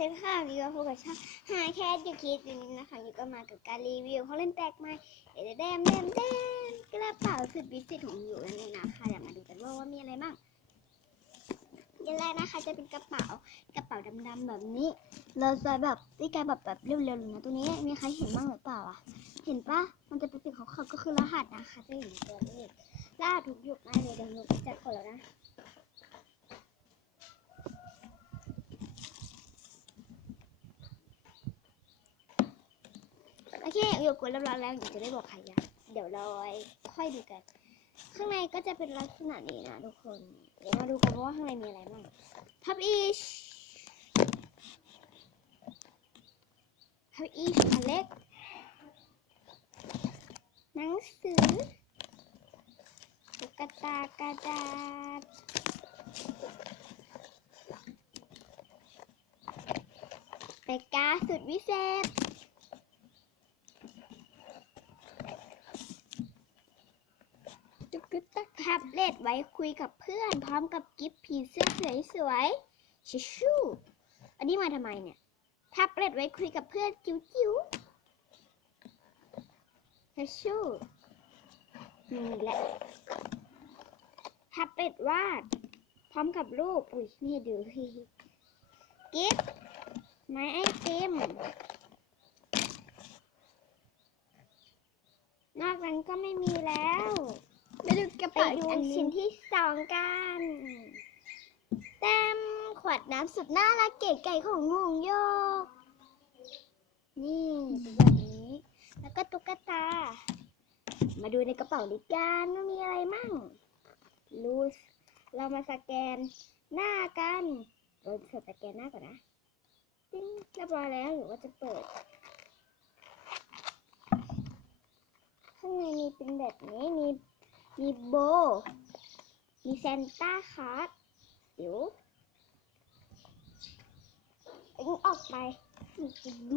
สวัสดีค่ะอยู่กับพวกกับช่างหาแคทอยู่คิดอยู่นี้นะคะอยู่ก็มากับการรีวิวเขาเล่นแตกใหม่เดมแดมแดมกระเป๋าสุดพิเศษของอยู่นั่นเองนะคะเดี๋ยวมาดูกันว่าว่ามีอะไรบ้างอย่างแรกนะคะจะเป็นกระเป๋ากระเป๋าดำๆแบบนี้ เราจะแบบวิการแบบแบบเร็วๆนะตัวนี้มีใครเห็นบ้างหรือเปล่าอะ เห็นปะมันจะเป็นสีขาวๆก็คือรหัสนะคะจะเห็นตัวเลขรหัสทุกยุคได้เลยเดี๋ยวหนูจัดก่อแล้วนะ เคอยกดเรียบร้อยแล้วเดี๋ยวจะได้บอกใครยังเดี๋ยวเราค่อยดูกัน ข้างในก็จะเป็นลักษณะนี้นะทุกคน เดี๋ยวมาดูกันว่าข้างในมีอะไรบ้างพับอีชพับอีชอันเล็ก หนังสือตุ๊กตากระดาษปากกาสุดวิเศษ ตุ๊กตาแท็บเล็ตไว้คุยกับเพื่อน พร้อมกับกิฟต์ผีเสื้อสวยๆชิชูอันนี้มาทำไมเนี่ยแท็บเล็ตไว้คุยกับเพื่อนจิ๋วจิ๋วชิชูนี่แหละแท็บเล็ตวาด พร้อมกับรูปอุ้ยนี่ดูกิฟต์ไม้ไอติมนอกนั้นก็ไม่มีแล้ว กระไปเป๋าดูอันชิ้นที่สองกันเต็มขวดน้ำสุดน่ารักเก๋ไก่ของงงโยก นี่เป็นแบบนี้ แล้วก็ตุ๊กตา มาดูในกระเป๋าดิกันว่ามีอะไรมั่งลูสเรามาสแกนหน้ากันเราจะสแกนหน้าก่อนนะติ้งเรียบร้อยแล้วหรือว่าจะเปิด ข้างในมีเป็นแบบนี้มี มีโบ มีเซนต้าคาร์ดเดี๋ยวเอาออกไป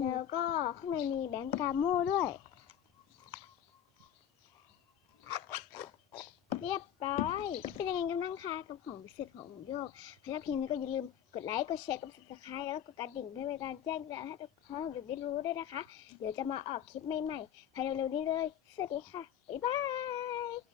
แล้วก็ข้างในมีแบงก์กาโม่ด้วย เรียบร้อย เป็นยังไงกันบ้างคะกับของพิเศษของโยกถ้าชอบคลิปนี้ก็อย่าลืมกดไลค์ กดแชร์ กด subscribe แล้วก็กดกระดิ่งเพื่อเป็นการแจ้งเตือนให้ทุกคนได้รู้ด้วยนะคะ เดี๋ยวจะมาออกคลิปใหม่ๆภายในเร็วๆนี้เลย สวัสดีค่ะ บ๊ายบาย